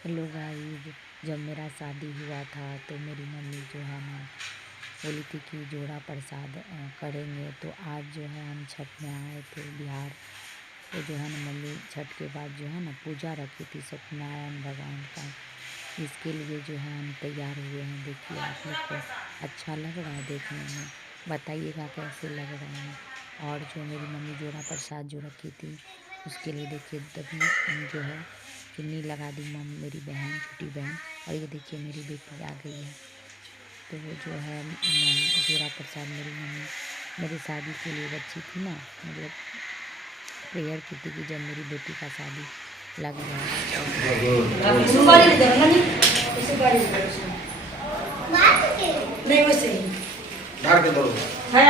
Hello guys, जब मेरा शादी हुआ था तो मेरी मम्मी जो है ना बोली थी कि जोड़ा प्रसाद करेंगे। तो आज जो है हम छठ में आए थे बिहार। तो जो है ना मम्मी छठ के बाद जो है ना पूजा रखी थी सत्यनारायण भगवान का। इसके लिए जो है हम तैयार हुए हैं। देखिए आप लोग को अच्छा लग रहा है देखने में, बताइएगा कैसे लग रहा है। और जो मेरी मम्मी जोड़ा प्रसाद जो रखी थी उसके लिए देखिए तभी जो है चुन्नी लगा दी मेरी बहन, छोटी बहन। और ये देखिए मेरी बेटी आ गई है। तो वो जो है जोड़ा प्रसाद मेरी मम्मी मेरी शादी के लिए रखी थी ना, मतलब प्रेयर की थी कि जब मेरी बेटी का शादी लग जाएगा नहीं वैसे ही ढार के दो है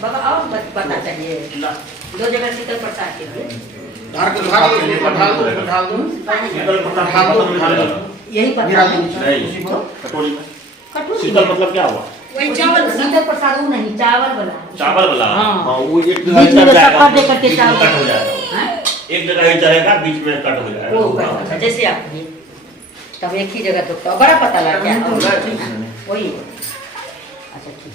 बाबा। और पता चाहिए दो जगह शीतल प्रसाद के लिए ढार के ढाल दो यही पता नहीं कटोरी में कटोरी शीतल मतलब क्या हुआ? वही चावल शीतल प्रसाद वो नहीं चावल वाला चावल वाला। हाँ। वो एक बीच में जगह शक्कर दे करके चावल कट हो जाएगा। हैं? एक जगह ही चलेगा, बीच में कट हो जाएगा। वो अच्छा जैसे आप ये तब एक ही जगह तो बड़ा पता लगा क्या वही अच्छा ठीक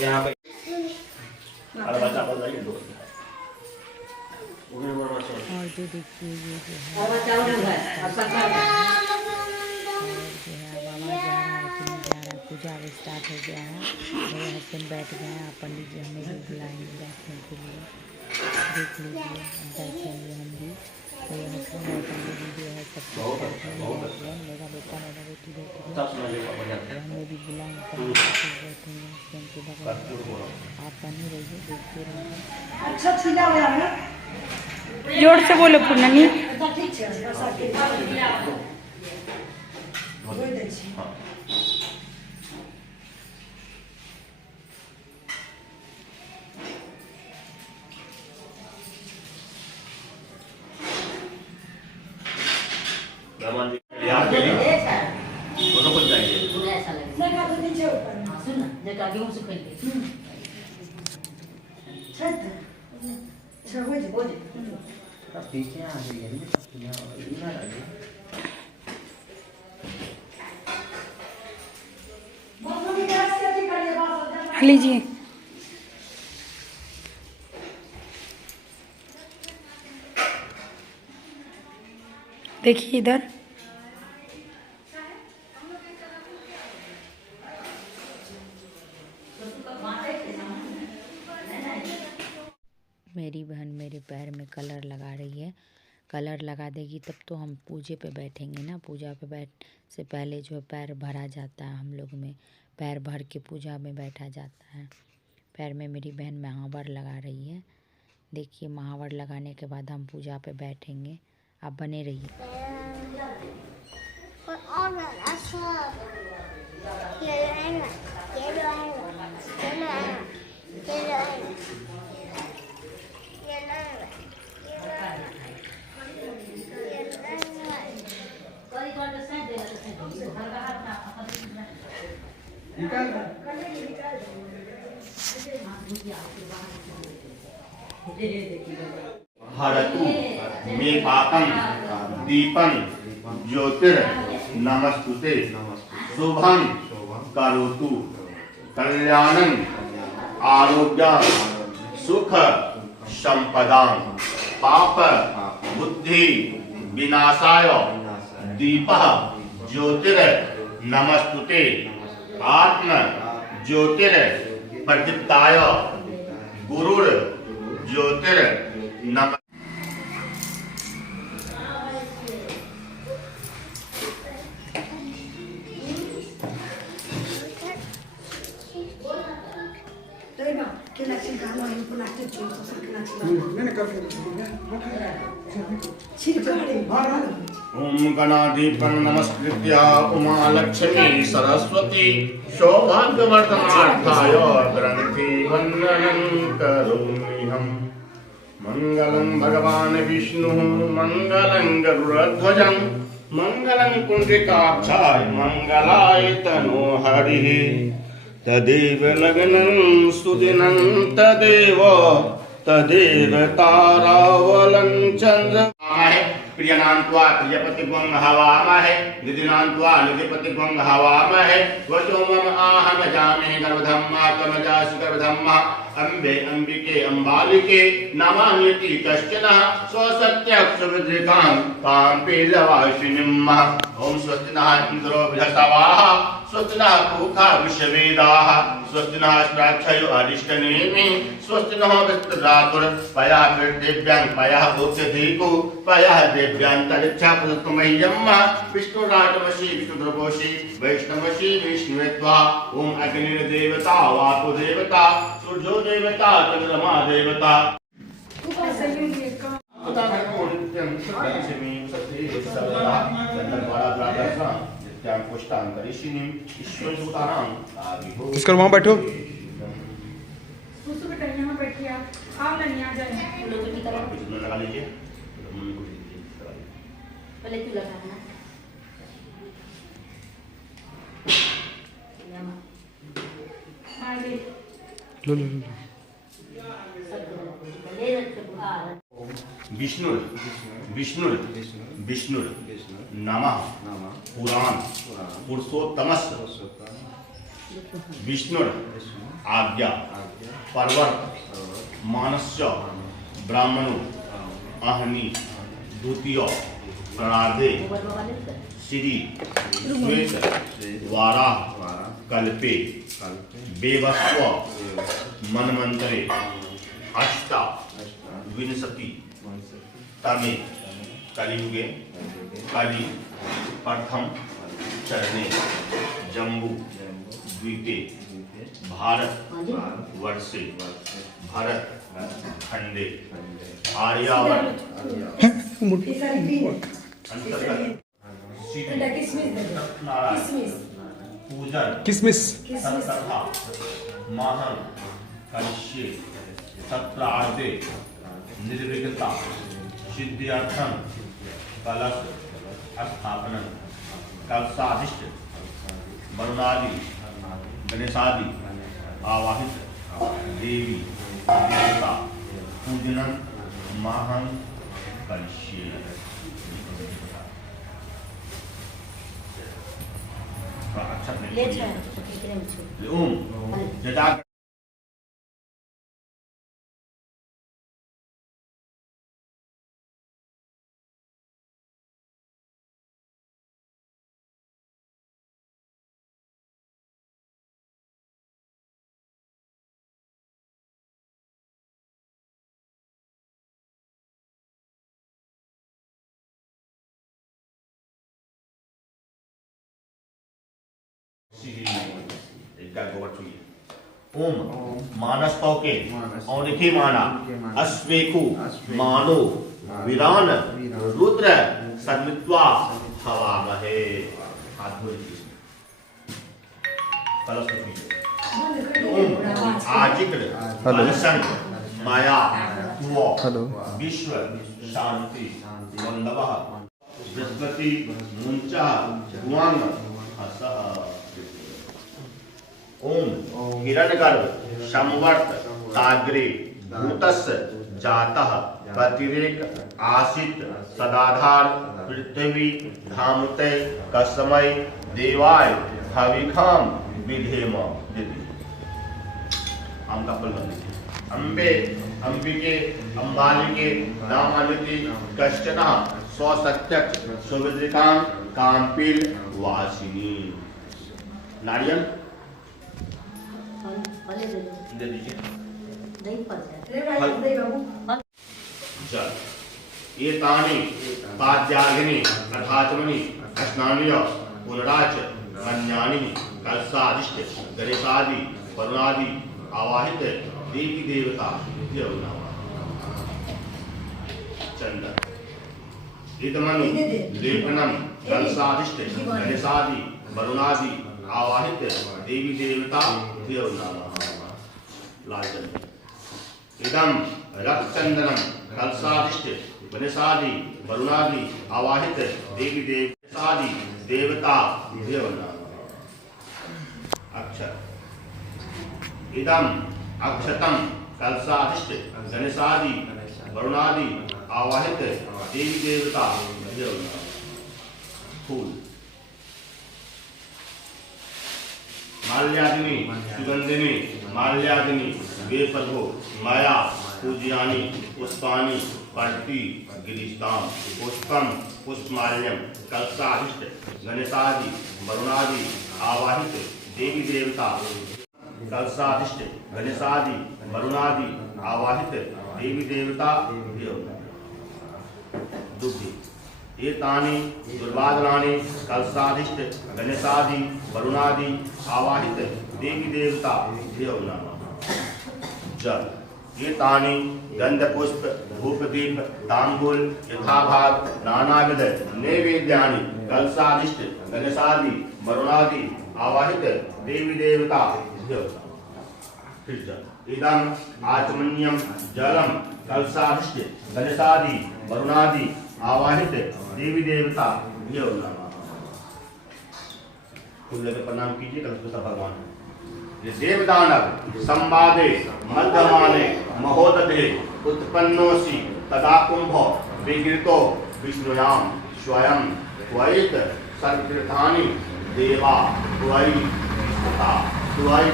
यहाँ पे अरवा चावल लाइए दो। और जो देखिए ये जो है और चावल है और शक्कर है। और जो है बाबा जा रहा है कि नहीं जा रहा है, पूजा अब स्टार्ट हो गया है। मेरे हस्बैंड बैठ गए हैं, पंडित जी हमें भी बुलाएंगे बैठने के लिए। देख लीजिए हम बैठेंगे हम भी। मेरे हस्बैंड और पंडित जी जो है सब कुछ बैठे हैं। मेरा हस्बैंड, मेरा बेटा, मेरा बेटी बैठी है। तो हमें भी बुलाएंगे, पंडित जी से बैठेंगे हस्बैंड के बगल में। आप बने रहिए, देखते रहिए। अच्छा छिला हुआ है जोर से बोलो पूर्णनी। ठीक है प्रसाद के कोई दे छी मेहमान जी यहाँ के लिए दोनों को चाहिए। ऐसा लगे नहीं का तो नीचे ऊपर हाँ, सुन ना जगह गेहूं से खेल के छत छह हो जे पीछे आ गई है ना बाबू की गैस से भी कर ले बाबू लीजिए। देखिए इधर मेरी बहन मेरे पैर में कलर लगा रही है। कलर लगा देगी तब तो हम पूजे पे बैठेंगे ना। पूजा पे बैठ से पहले जो पैर भरा जाता है, हम लोग में पैर भर के पूजा में बैठा जाता है। पैर में मेरी बहन महावर लगा रही है। देखिए महावर लगाने के बाद हम पूजा पे बैठेंगे। आप बने रहिए। हरतु मे पापं दीपं ज्योतिर नमस्तुते शुभं करोतु कल्याणं आरोग्य सुख संपदां पाप बुद्धि विनाशाय दीपः ज्योतिर नमस्तुते आत्म ज्योतिर प्रदीप्ताय गुरुर ज्योतिर नम। तो ना के लक्षण का लो इनको नाचते चोट तो सकना चाहिए ओम गणाधिपं नमस्कृत्य उमा लक्ष्मी सरस्वती सौभाग्यवर्धनार्थाय ग्रन्थि वन्दनं करोम्यहम्। मंगलं भगवान् विष्णुः मंगलं गरुडध्वजं मंगलं कुंडिकाक्षाय मंगलाय तनो हरिः। तदेव लग्नं सुदिनं तदेव तदेव तारावलं चंद्र प्रियनान्त्वा प्रियपतिगं हवामहे निधिनान्त्वा निधिपतिगं हवामहे वचो मम आहम जामे गर्भधम्मा तमजासि गर्भधम्मा अम्बे अंबिके अंबालिके नमाम्यति कश्चन स्वसत्यक्षविद्रिकां तां पीलवासिनीम् ओम स्वस्ति नः इन्द्रो बृहस्पतिः स्वस्ति नः पूषा विश्ववेदाः स्वस्ति नः स्त्राक्षयो अरिष्टनेमि स्वस्ति नः विस्तरातुर पयः पृथिव्यां पयः भूत्यधिको पयः देव्यान्तरिक्षा प्रदत्तमह्यम् विष्णुराटमसि विष्णुद्रवोषि वैष्णवसि विष्णुत्वा ओम अग्निर्देवता वापो देवता सूर्यो देवता चंद्रमा देवता पुष्कर वहाँ बैठो। लगा लीजिए पहले तू लगाना लो लो लो विष्णु विष्णु विष्णु नमः पुराण पुरुषोत्तमस् विष्णु आज्ञा पर्वत मानस्य ब्राह्मणो अहनि द्वितीय प्रार्धे श्री श्वेत वाराह कल्पे बेवस्व मनमंत्रे अष्टा विंशति तमे कलियुगे कलि प्रथम चरणे जम्बू द्वीपे भारत वर्षे भरत खंडे आर्यावर्त अंतर्गत पूजन किसमिस तथा महं करिष्ये तत्रार्धे निर्विघ्नता सिद्ध्यर्थं कलश स्थापनं कलशाधिष्ठ वरुणादि गणेशादि आवाहित देवी देवता पूजनं महं करिष्ये। ले चल कितने में छू ओम जटा ओम मानस्तौके औनिके माना अश्वेकु मानो वीरान रुद्र सन्मित्वा हवामहे। हाथ धो लीजिए कलश ओम आजिक्र अलसन माया तुव विश्व शांति वंदवः बृहस्पति मुंचा गुवांग हसः। ओम हिरण्यगर्भ संवर्त ताग्रे भूतस्य जातः प्रतिरेक आसित सदाधार पृथ्वी धामते कसमय देवाय हविखाम विधेम। आम का फल बन अम्बे अंबिके अंबालिके नामानिति कश्चन स्वसत्यक्ष सुविद्रिकां कांपिल वासिनी। नारियल दे दीजिए जल ये तानि पाद्याग्नि अर्थाचमनि स्नानीय पुनराच अन्यानि कलशादिष्ट गणेशादि वरुणादि आवाहित देवी देवता चंदन इदमनु लेपनम कलशादिष्ट गणेशादि वरुणादि आवाहित देवी देवता लाल इदम रक्तचंदनम कलशादिष्ट गणेशादि वरुणादि आवाहित देवी देवतादि देवता अक्षर इदम अक्षतम कलशाधिष्ठ गणेशादि वरुणादि आवाहित देवी देवता फूल माल्यादिनी सुगंधिनी माल्यादिनी वेपधो माया पूज्यानि पुष्पानि पर्ति गिरीष्टाम पुष्पम पुष्पमाल्यम कलशाधिष्ठ गणेशादि वरुणादि आवाहित देवी देवता कलशाधिष्ठ गणेशादि वरुणादि आवाहित देवी देवता दुग्धि एतानि दुर्वादनानि कलशाधिष्ठ गणेशादि वरुणादि आवाहित देवी देवता जल एतानि गंधपुष्प धूपदीप तांबूल यथाभाग नानाविध नैवेद्यानि कलशाधिष्ठ गणेशादि वरुणादि आवाहित देवी देवता इदम आचमन्यम जलम कलशाधिष्ठ गणेशादि वरुणादि आवाहित देवी देवता फूल लगे प्रणाम कीजिए कलशुता भगवान। ये देवदानव संवादे मध्यमाने महोदधे उत्पन्नोसि तदा कुंभो विकृतो विष्णुयाम स्वयं त्वयित सर्वतीर्थानि देवा त्वयि तिष्ठता त्वयि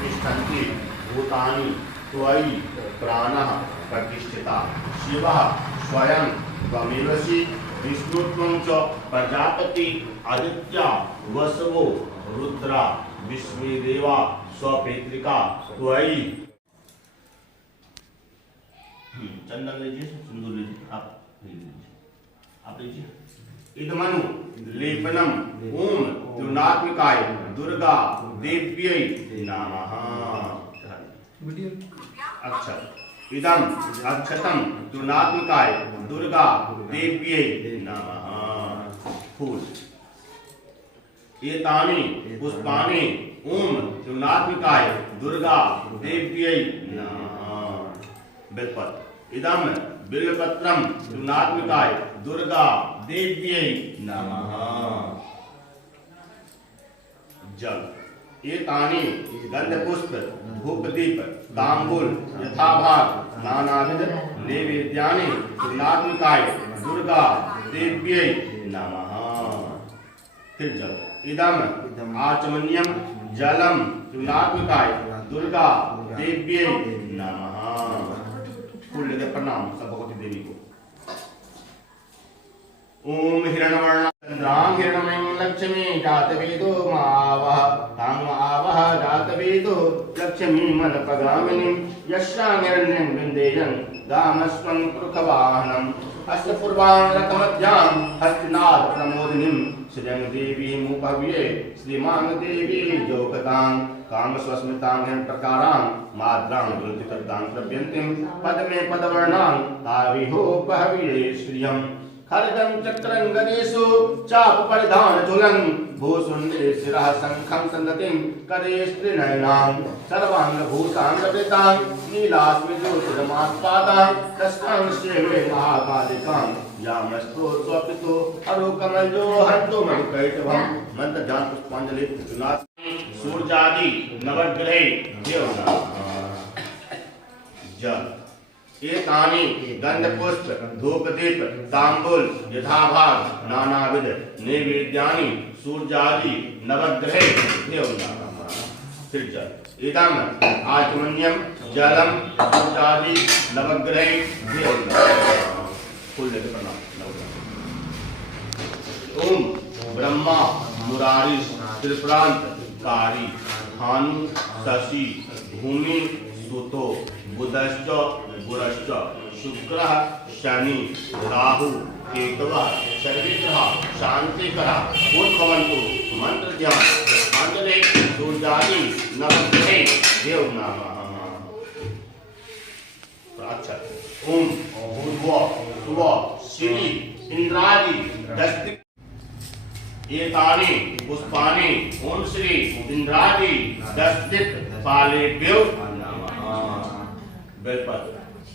तिष्ठन्ति भूतानि त्वयि प्राणः प्रतिष्ठिता शिवः स्वयं त्वमेवसि विष्णुत्वं च प्रजापति आदित्या वसवो रुद्रा विश्वे देवा स्वपेत्रिका त्वयि। चंदन लीजिए सिंदूर लीजिए आप लीजिए इदमनु लेपनम ओम त्रिनात्मिकाय दुर्गा देव्यै नमः। अच्छा इदम अक्षतम त्रिनात्मिकाय दुर्गा देव्यै नमः। फूल एतानि पुष्पाणि ओम त्रिनात्मिकाय दुर्गा देव्यै नमः। बेलपत्र इदम बिल्वपत्रम त्रिनात्मिकाय दुर्गा देव्यै नमः। जल एतानि गंधपुष्प धूपदीप तांबूल यथाभाग नानाविध नैवेद्यानि त्रिनात्मिकाय दुर्गा देव्यै नमः। फिर जल इदम आचमन्यम जलम त्रिनात्मिकाय दुर्गा देव्यै नमः। फूल लेकर प्रणाम सब भगवती देवी को। ओम हिरण्यवर्णा चंद्रां हिरण्यमयीं लक्ष्मी जातवेदो मावः तां आवः जातवेदो लक्ष्मीमनपगामिनीं यस्यां हिरण्यं विन्देयन् दामस्वं पुरुखवाहनम् अष्टपूर्वां रथमध्यां हस्तिनाद प्रमोदिनीं श्रियं देवीमुपहव्ये श्रीमां देवी जोगतां कामस्वस्मितां हिरण्यप्रकारां माद्रां दुर्जिततां प्रव्यन्तीं पद्मे पदवर्णां आविहोपहव्ये श्रियं खड्गं चक्रं गदेषु चाप परिधान चूलं भूषुण्डे शिरः शङ्खं सन्दतिं करे स्त्रीनयनां सर्वाङ्गभूषाङ्गवृतां नीलास्मिज्योतिर्मास्पादां तस्मां सेवे महाकालिकां यामस्तो स्वपितो अरुकमयो हन्तु मधुकैटभं मन्त्रजात पुष्पाञ्जलि सूर्यादि नवग्रहे जल एतानि गंधपुष्प धूपदीप तांबूल यथाभाग नानाविध नैवेद्यानि सूर्यादि नवग्रहे इदम आचमन्यम जलम सूर्यादि नवग्रहे फूल लेकर प्रणाम। ओम ब्रह्मा मुरारी त्रिपुरांत कारी भानु शशि भूमि सुतो बुधश्च गुरश्च शुक्रः शनि राहु केतवः सर्वेभ्यः शान्तिकरः भवन्तु। मंत्र ध्यान पुष्पांजलि सूर्यादि नवग्रहे देव नमः। प्राच्य ओम भूर्भुवः सुवः श्री इंद्रादि दस्ति एतानि पुष्पाणि ओम श्री इंद्रादि दस्तिक पालेभ्यो नमः। बेलपत्र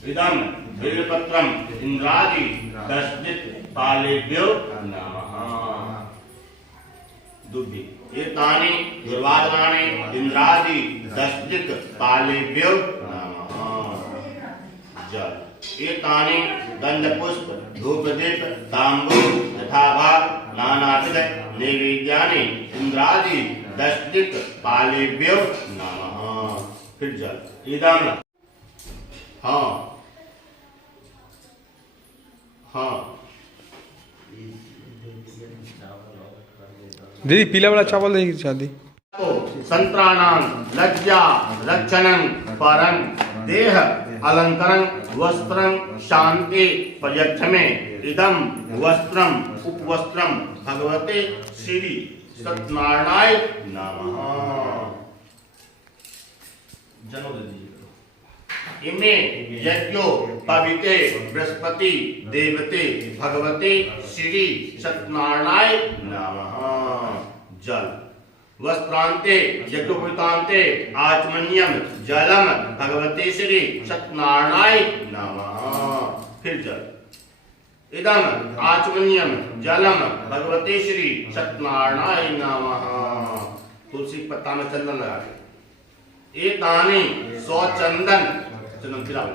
इदम बिल्वपत्रम इंद्रादि दस्तिक पालेभ्यो नमः। दुग्धि एतानि दुर्वादनानि इंद्रादि दस्तिक पालेभ्यो नमः। जल। एतानि गंधपुष्प धूपदीप तांबूल यथाभाग नानाविध नैवेद्यानि इंद्रादि दशदिक् पालेभ्यो नमः। फिर जल। इदम दीदी पीला वाला चावल देगी शादी तो संत्राणां लज्जा रक्षणं परं देह अलंकरं वस्त्रं शांति पर्यक्षमे इदं वस्त्रं उपवस्त्रं भगवते श्री सत्यनारायणाय नमः। जनो दे दीजिए। इमे यज्ञो पविते बृहस्पति देवते भगवते श्री सत्यनारायणाय नमः। जल। वस्त्रांते यज्ञोपवीतांते आचमन्यम जलम भगवते श्री सत्यनारायणाय नमः। फिर जल। इदम आचमन्यम जलम भगवते श्री सत्यनारायणाय नमः। तुलसी पत्ता में चंदन लगा के एतानि सौचंदन चंदन पिलाओ।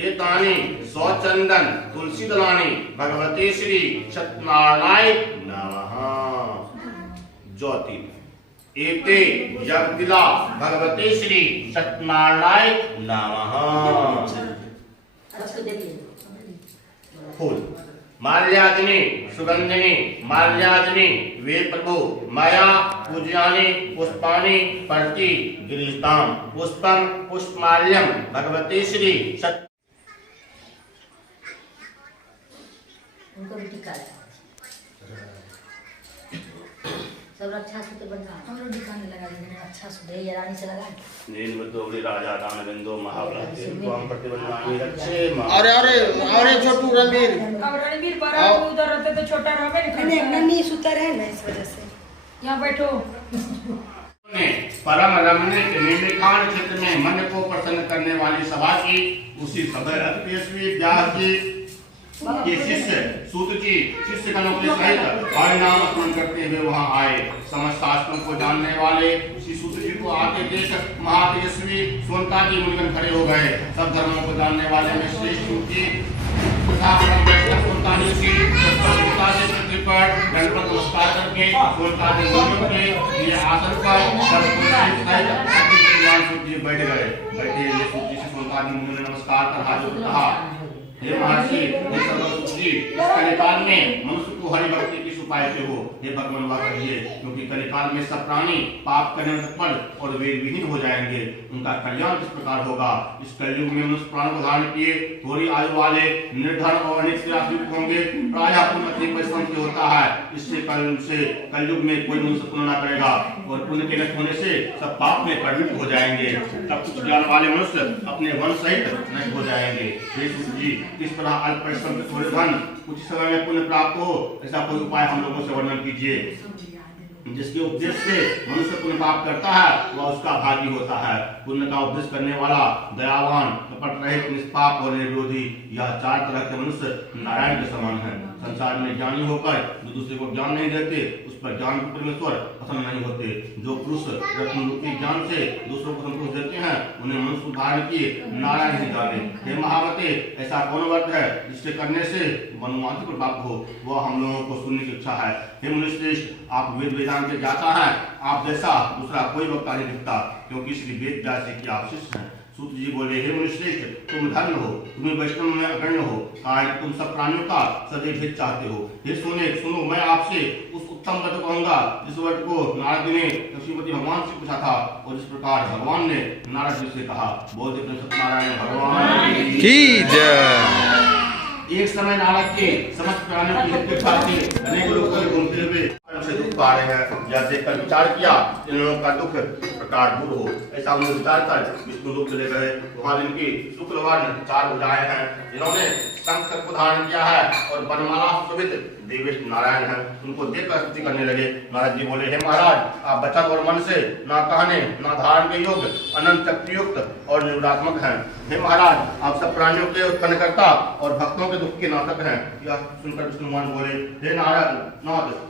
एतानि सौचंदन तुलसी दलानि भगवते श्री सत्यनारायणाय नमः। ज्योति। एते यज्ञदिला भगवते श्री सत्यनारायणाय नमः। फूल। माल्यादिनी सुगंधिनी माल्यादिनी वे प्रभु मया पूज्यानि पुष्पाणि प्रति गृहीतां पुष्पं पुष्पमाल्यं भगवते श्री सत्य। उनको भी टीका सब रक्षा सूत्र बन रहा हम लोग दिखाने लगा देने अच्छा सूत्र ये रानी से लगा नील मधुरी राजा दानवेंद्र महाबली त्वं प्रतिबंधानि रक्षे अरे छोटू रणवीर अब रणवीर बड़ा उधर रहते तो छोटा रहे नहीं नन्ही सुतर है ना इस वजह से यहाँ बैठो। परम रमणीक निर्विकार क्षेत्र में मन को प्रसन्न करने वाली सभा की उसी समय तेजस्वी व्यास जी ये शिष्य सूत जी शिष्य गणों के सहित हरि नाम स्मरण करते हुए वहां आए। समस्त शास्त्रों को जानने वाले श्री सूत जी को आते देख महातेजस्वी सोनकादि मुनिगण खड़े हो गए। सब धर्मों को जानने वाले में श्रेष्ठ सूत जी तथा सोनकादि ऋषि पृथ्वी पर गणपत नमस्कार करके सोनकादि मुनियों के लिए आसन पर सूत जी बैठ गए। बैठे सूत जी से सोनकादि मुनि ने नमस्कार कर हाथ कहा, हे महर्षि हे सर्वसुत जी, इस कलिकाल में मनुष्य को हरि भक्ति किस उपाय से हो हे भगवान वह कहिए, क्योंकि कलिकाल में सब प्राणी पाप करने तत्पर और वेद विहीन हो जाएंगे। उनका कल्याण किस प्रकार होगा। इस कलयुग में मनुष्य प्राण को धारण किए थोड़ी आयु वाले निर्धन और अनेक क्रियायुक्त होंगे। प्रायः पुण्य अति परिश्रम से होता है। इससे कलयुग में कोई मनुष्य पुण्य न करेगा और पुण्य के नष्ट होने से सब पाप में परिणत हो जाएंगे। तब कुछ ज्ञान वाले मनुष्य अपने वंश सहित नष्ट हो जाएंगे। हे सूत जी, किस तरह अल्प परिश्रम से थोड़े धन कुछ समय में पुण्य प्राप्त हो, ऐसा कोई उपाय हम लोगों से वर्णन कीजिए। जिसके उपदेश से मनुष्य पुण्य प्राप्त करता है वह उसका भागी होता है। पुण्य का उपदेश करने वाला दयावान कपट रहित निष्पाप और निर्विरोधी, यह चार तरह के मनुष्य नारायण के समान है। संसार में ज्ञानी होकर जो दूसरे को ज्ञान नहीं देते उस पर ज्ञान परमेश्वर पसंद नहीं होते। जो पुरुष रत्न रूपी ज्ञान से दूसरों को संतोष देते हैं उन्हें मनुष्य धारण किए नारायण ही जाने। हे महामते, ऐसा कौन व्रत है जिसके करने से मनोवांछित प्राप्त हो, वह हम लोगों को सुनने की इच्छा है। हे मुनिश्रेष्ठ, आप वेद वेदांत के ज्ञाता हैं, आप जैसा दूसरा कोई वक्ता नहीं दिखता, क्योंकि श्री वेद व्यास जी के आप शिष्य हैं। सूत जी बोले, हे मुनिश्रेष्ठ, तुम धन्य हो, तुम्हें वैष्णव में अग्रण्य हो, कारण तुम सब प्राणियों का सदैव हित चाहते हो। हे सुनो, मैं आपसे उस उत्तम व्रत कहूंगा जिस व्रत को नारद ने लक्ष्मीपति भगवान से पूछा था और जिस प्रकार भगवान ने नारद जी से कहा। बोलते सत्यनारायण भगवान की जय। एक समय नारद के समस्त प्राणियों की हित के खातिर अनेक लोगों में घूमते हुए से दुख पा रहे हैं। यह देखकर विचार किया इन लोगों का दुख प्रकार दूर हो। ऐसा उन्होंने विचार कर विष्णु लोक चले गए। वहां इनकी शुक्लवर्ण 4 भुजाएं हैं, जिन्होंने शंख को धारण किया है और वनमाला सुशोभित देवेश नारायण हैं। उनको देखकर स्तुति करने लगे। नारद जी बोले, हे महाराज, आप वचन और मन से ना कहने ना धारण के योग्य अनंत शक्तियुक्त और निरूढ़ात्मक हैं। हे महाराज, आप सब प्राणियों के उत्पन्नकर्ता और भक्तों के दुख के नाटक हैं। यह सुनकर विष्णु भगवान बोले, हे नारद,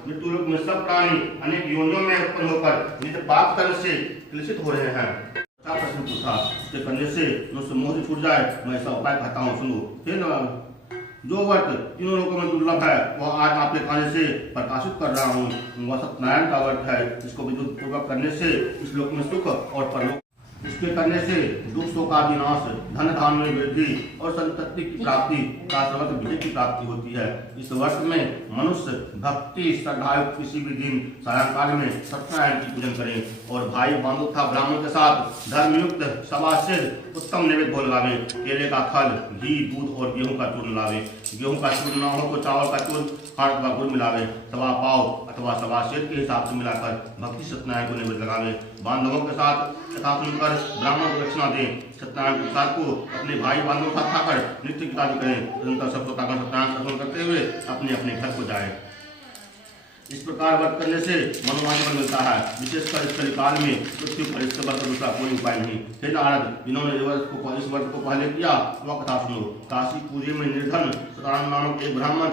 मृत्यु लोक सब प्राणी अनेक योनियों में उत्पन्न होकर नित्य पाप कर्म से क्लेशित हो रहे हैं क्या प्रश्न पूछा, उसके करने से मुझसे मोह से छूट जाए, मैं ऐसा उपाय कहता हूँ, सुनो। हे नवाब, जो व्रत तीनों लोगों में दुर्लभ है वह आज आपके कहने से प्रकाशित कर रहा हूँ। वह सत्यनारायण का व्रत है, इसको विद्युत पूर्वक करने से इस लोक में सुख और परलोक, इसके करने से दुख शोक का विनाश, धन धान में वृद्धि और संतति की प्राप्ति का सर्वत्र विजय की प्राप्ति होती है। इस वर्ष में मनुष्य भक्ति श्रद्धा किसी भी दिन सायंकाल में सत्यनारायण की पूजन करें और भाई बंधु तथा ब्राह्मण के साथ धर्मयुक्त सवासिद उत्तम नैवेद्य भोग लावे। केले का फल, घी, दूध और गेहूं का चूर्ण लावे। गेहूं का चूर्ण न हो तो चावल का चूर्ण अथवा गुड़ मिलावे, सवा पाव अथवा सवा सेर के हिसाब से मिलाकर भक्ति सत्यनारायण को नैवेद्य लगावे। बांधवों के साथ कथा सुनकर ब्राह्मण को दक्षिणा दें। सत्यनारायण प्रसाद को अपने भाई बंधुओं के साथ खाकर नित्य गीता करें। तदनंतर सब सत्याग्रह सत्यनारायण दर्शन करते हुए अपने अपने घर को जाए। इस प्रकार व्रत करने से मनोवांछा फल मिलता है। विशेषकर इस कलिकाल में पृथ्वी पर इससे बढ़कर दूसरा कोई उपाय नहीं। हे नारद, जिन्होंने इस व्रत को पहले किया वह कथा सुनो। काशी पूजे में निर्धन सतानंद नामक एक ब्राह्मण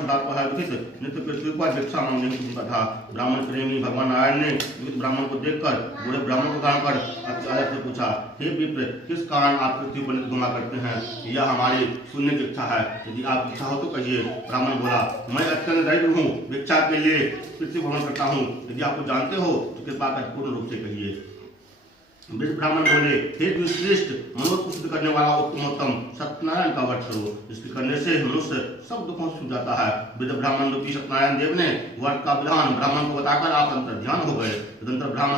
दुखित नित्य पृथ्वी पर भिक्षा मांगने की चुका था। ब्राह्मण प्रेमी भगवान नारायण ने दुखित ब्राह्मण को देखकर बूढ़े ब्राह्मण को धारण कर अत्याचार से पूछा, हे विप्र, किस कारण आप पृथ्वी पर नित्य घुमा करते हैं? यह हमारी सुनने की इच्छा है, यदि आप इच्छा हो तो कहिए। ब्राह्मण बोला, मैं अत्यंत दरिद्र हूँ, भिक्षा के लिए पृथ्वी भ्रमण करता हूँ, यदि आप तो जानते हो तो कृपा कर पूर्ण रूप से कहिए। ब्राह्मण बोले, हे द्विश्रेष्ठ, मनोरथ को सिद्ध करने वाला उत्तमोत्तम सत्यनारायण का व्रत करो। इसके करने से मनुष्य सब दुखों से छूट जाता है। वृद्ध ब्राह्मण रूपी सत्यनारायण देव ने व्रत का विधान ब्राह्मण को बताकर आप अंतर ध्यान हो गए। तदनंतर ब्राह्मण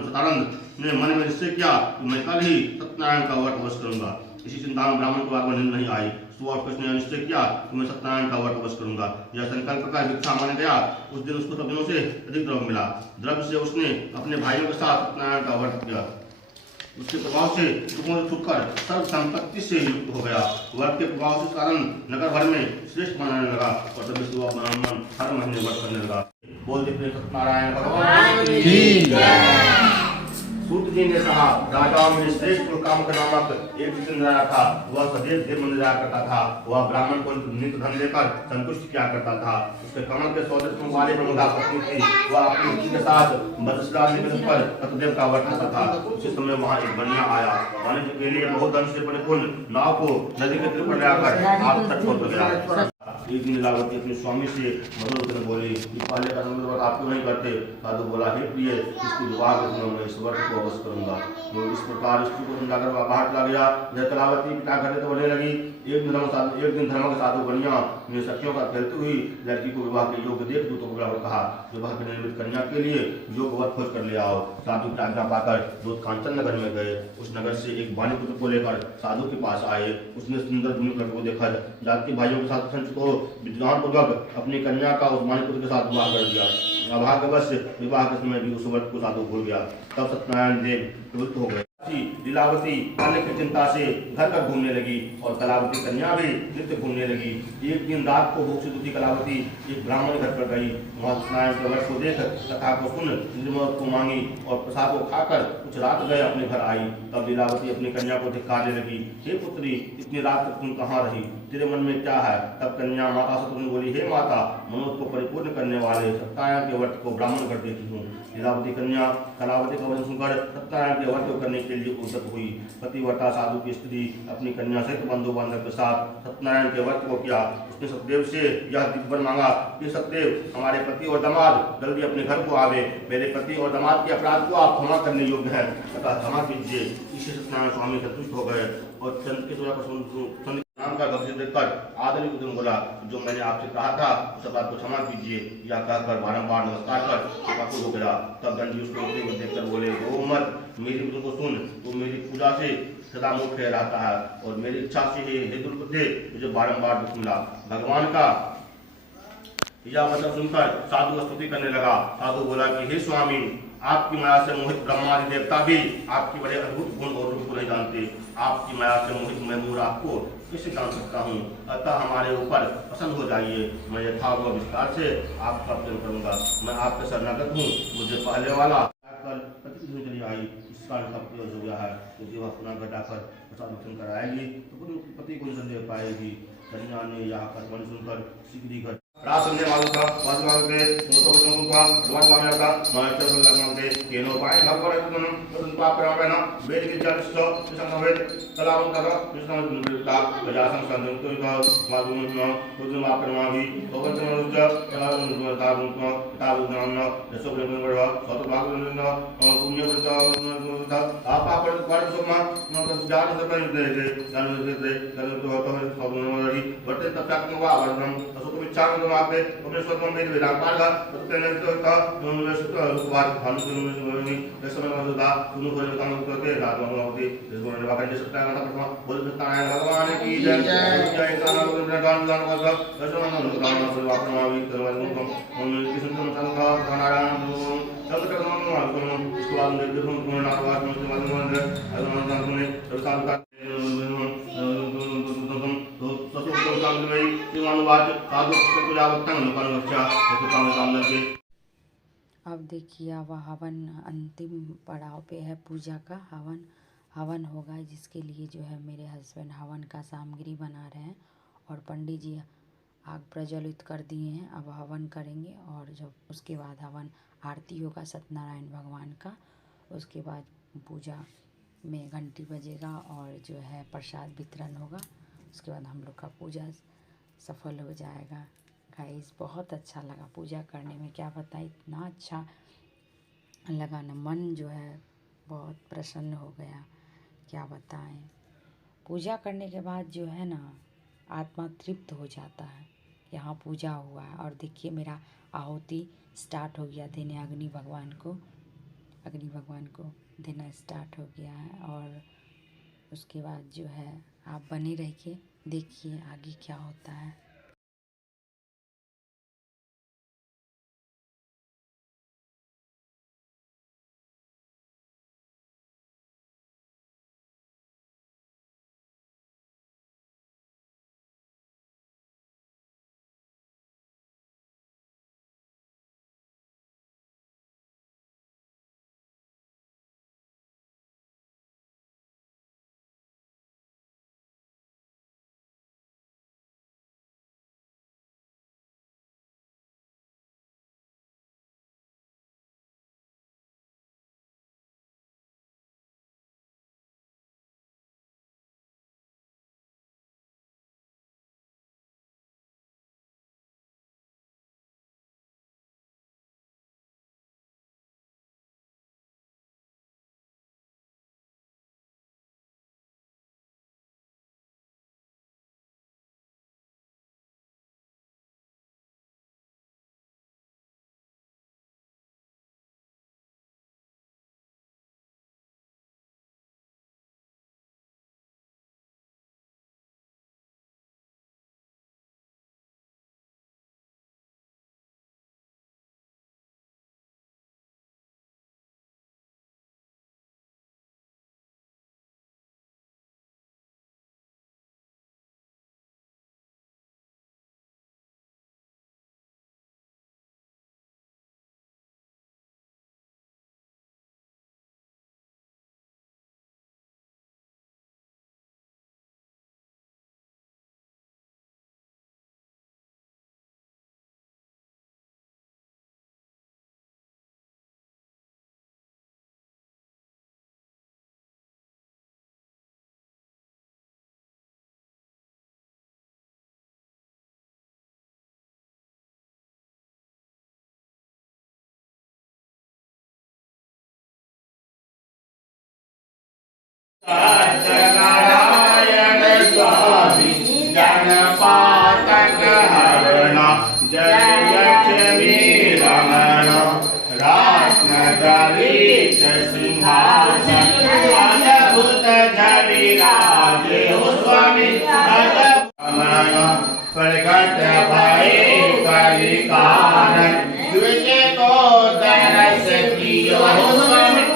सतानंद ने मन में निश्चय किया कि मैं कल ही सत्यनारायण का व्रत अवश्य करूंगा। इसी चिंता में ब्राह्मण को आत्मा नींद नहीं आई। सुबह कृष्ण ने निश्चय किया कि मैं सत्यनारायण का व्रत अवश्य करूंगा। यह संकल्प कर भिक्षा मांगने गया। उस दिन उसको सब दिनों से अधिक द्रव्य मिला। द्रव्य से उसने अपने भाइयों के साथ सत्यनारायण का व्रत किया। उसके प्रभाव से दुखों से छूटकर सर्व संपत्ति से युक्त हो गया। व्रत के प्रभाव से कारण नगर भर में श्रेष्ठ मनाने लगा और तभी से वह ब्राह्मण हर महीने व्रत करने लगा। बोलते सत्यनारायण भगवान की जय। सूत जी ने कहा, राजाओं में श्रेष्ठ कामक नामक एक जितेंद्र था। वह सदैव देव मंदिर जाया करता था। वह ब्राह्मण को नित्य धन देकर संतुष्ट किया करता था। उसके कमल के सौंदर्य वाले प्रमुखा पत्नी थी। वह अपनी पति के साथ बदसरा पर सतदेव का व्रत करता था। उसी समय वहाँ एक बनिया आया। वाणिज्य के लिए बहुत धन से परिपूर्ण नाव को नदी के तीर पर ले आकर आप तट पर गया। एक दिन लीलावती अपने स्वामी से मधुर में बोली, पहले का नंबर आप क्यों नहीं करते? साधु बोला, हे प्रिय, इसकी दुआ के समय मैं इस व्रत को अवश्य करूंगा। तो इस प्रकार स्त्री को समझाकर बाहर चला गया। जब कलावती क्या करते तो बोलने लगी। एक दिन धर्म के साधु बनिया ने सखियों का खेलते हुई लड़की को विवाह के योग्य देख दूतों को बुलाकर कहा, विवाह के निर्मित कन्या के लिए योग वर खोज कर ले आओ। साधु की आज्ञा पाकर दूत कांचन नगर में गए। उस नगर से एक बानी पुत्र को लेकर साधु के पास आए। उसने सुंदर लड़के को देखा। जाति भाइयों के साथ संचित हो विद्वान पूर्वक अपनी कन्या का उस बानी पुत्र के साथ विवाह कर दिया। अभाग्यवश विवाह के समय भी उस व्रत को साधु भूल गया। तब सत्यनारायण देव प्रवृत्त हो गए। लीलावती अन्य की चिंता से घर घर घूमने लगी और कलावती कन्या भी नित्य घूमने लगी। एक दिन रात को भूख से दुखी कलावती एक ब्राह्मण घर पर गई। वहाँ सत्यनारायण के व्रत को देख कथा को सुन निर्मोद को मांगी और प्रसाद को खाकर कुछ रात गए अपने घर आई। तब लीलावती अपनी कन्या को धिक्कारने लगी, हे पुत्री, इतनी रात तक तुम कहाँ रही? तेरे मन में क्या है? तब कन्या माता शत्रुघ्न बोली, हे माता, मनोज को परिपूर्ण करने वाले सत्यनारायण के व्रत को ब्राह्मण कर देती हूँ। लीलावती कन्या कलावती का वचन सुनकर सत्यनारायण के व्रत को करने के लिए उद्यत हुई। पतिव्रता साधु की स्त्री अपनी कन्या सहित बंधु बांधव के साथ सत्यनारायण के व्रत को किया। उसने सतदेव से यह दिव्य मांगा कि सतदेव, हमारे पति और दामाद जल्दी अपने घर को आवे। मेरे पति और दामाद के अपराध को आप क्षमा करने योग्य हैं, अतः क्षमा कीजिए। इसे सत्यनारायण स्वामी संतुष्ट हो गए और चंद के द्वारा नाम का गंभीर देखकर आदर उदन बोला, जो मैंने आपसे कहा था उस बात को क्षमा कीजिए। यह कहकर बारंबार नमस्कार कर हो गया। तब गंजी उसको देखकर बोले, वो मत, मेरी को सुन, तो मेरी पूजा से सदा मुख रहता है और मेरी इच्छा से ही हे दुर्बुद्धे मुझे बारंबार दुख मिला। भगवान का यह वचन सुनकर साधु स्तुति करने लगा। साधु बोला कि हे स्वामी, आपकी माया से मोहित ब्रह्मादि देवता भी आपकी बड़े अद्भुत गुण और रूप को नहीं जानते। आपकी माया से मोहित मैं मूर आपको कैसे जान सकता हूँ? अतः हमारे ऊपर प्रसन्न हो जाइए। मैं यथावत विस्तार से आपका प्रेम करूंगा। मैं आपके शरणागत हूँ। मुझे पहले वाला कल पति चली आई, इस कारण सब हो गया है। यदि वह पुनः घटाकर प्रसाद भक्षण कराएगी तो पति को संदेह पाएगी। कन्या ने यह कथन सुनकर शीघ्र रासंदे मालूका वासमालके मोटोबचमुका द्वादवामयका मार्चवलगमके केनोपाय भगवरतन पापरावेन वेद विद्याष्टो संवेद कलावंतर विष्णुता प्रजासं संदुक्तो मादुनो पुजुमापरमाभि भगवन्तनुच्च कलावंतावुत्म तावुनान्न यशोब्रह्मवर्व सतभागवन्न पुण्यवृत्ता आपापर परसोमा नकजान सपरिदे दानुदे दानुतो सबनमरि वर्ते तप्तात्मवा वर्णम असुतमिच्छामि आपे उपनिषदों में वेदांतार्गा उत्पन्नतो का नोनलसुतो रूपवाद भानुसुनुनि दशमनवदा सुनुभरतां करते राजमनोति इसगुण वाकंडे सत्यागत प्रथम बोलताय भगवान की जय जय कामगुणगान गान कर दशमनवदान सुवापनावि तरवनुकम ओम किसुतम संघा प्राणायाम संकटम आत्मम इसवान निर्गुण गुणनावास मुस्लिमान अदमन सरकार अब देखिए अब हवन अंतिम पड़ाव पे है पूजा का। हवन होगा जिसके लिए जो है मेरे हस्बैंड हवन का सामग्री बना रहे हैं और पंडित जी आग प्रज्वलित कर दिए हैं। अब हवन करेंगे और जब उसके बाद हवन आरती होगा सत्यनारायण भगवान का। उसके बाद पूजा में घंटी बजेगा और जो है प्रसाद वितरण होगा। उसके बाद हम लोग का पूजा सफल हो जाएगा। गाइस बहुत अच्छा लगा पूजा करने में, क्या बताएं इतना अच्छा लगा ना, मन जो है बहुत प्रसन्न हो गया, क्या बताएं। पूजा करने के बाद जो है ना आत्मा तृप्त हो जाता है, यहाँ पूजा हुआ है। और देखिए मेरा आहुति स्टार्ट हो गया देने अग्नि भगवान को देना स्टार्ट हो गया है। और उसके बाद जो है आप बने रहिए, देखिए आगे क्या होता है। सत्यनारायण स्वामी जनपातक हरण जय लक्ष्मी रमण राष्ट्रदलित सिंहासन अद्भुत जरिराज स्वामी रमण प्रकट भय कलिकारण द्वितीय को दरस कियो स्वामी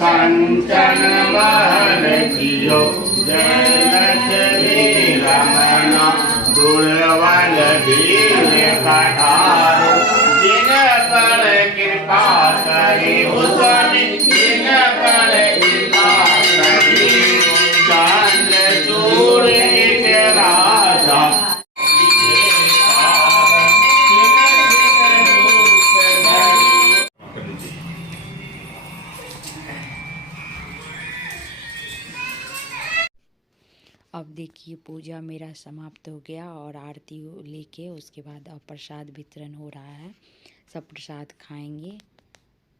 कंचन महल कियो जय लक्ष्मी रमण दुर्बल दीन कटारो जिन पर कृपा देखिए पूजा मेरा समाप्त हो गया और आरती लेके उसके बाद अब प्रसाद वितरण हो रहा है। सब प्रसाद खाएंगे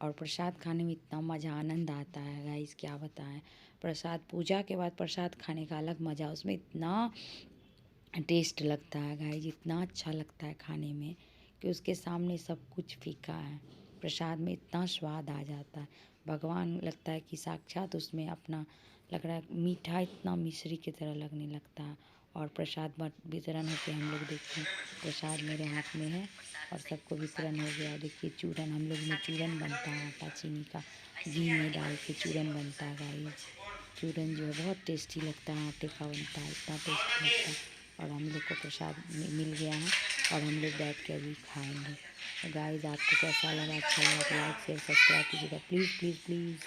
और प्रसाद खाने में इतना मज़ा आनंद आता है गाइस क्या बताएं। प्रसाद पूजा के बाद प्रसाद खाने का अलग मज़ा, उसमें इतना टेस्ट लगता है गाइस, इतना अच्छा लगता है खाने में कि उसके सामने सब कुछ फीका है। प्रसाद में इतना स्वाद आ जाता है, भगवान लगता है कि साक्षात उसमें अपना लग रहा है, मीठा इतना मिश्री की तरह लगने लगता है। और प्रसाद वितरण होकर हम लोग देखते हैं, प्रसाद मेरे हाथ में है और सबको वितरण हो गया। देखिए चूरन, हम लोग में चूरन बनता है, आटा चीनी का घी में डाल के चूरन बनता है गाइस। चूरन जो है बहुत टेस्टी लगता है, आटे का बनता है, इतना टेस्टी लगता है। और हम लोग को प्रसाद मिल गया है और हम लोग बैठ के अभी खाएंगे। तो गाइस आपको कैसा लगा, अच्छा लगा तो लाइक शेयर सब्सक्राइब कीजिएगा प्लीज़ प्लीज़ प्लीज़।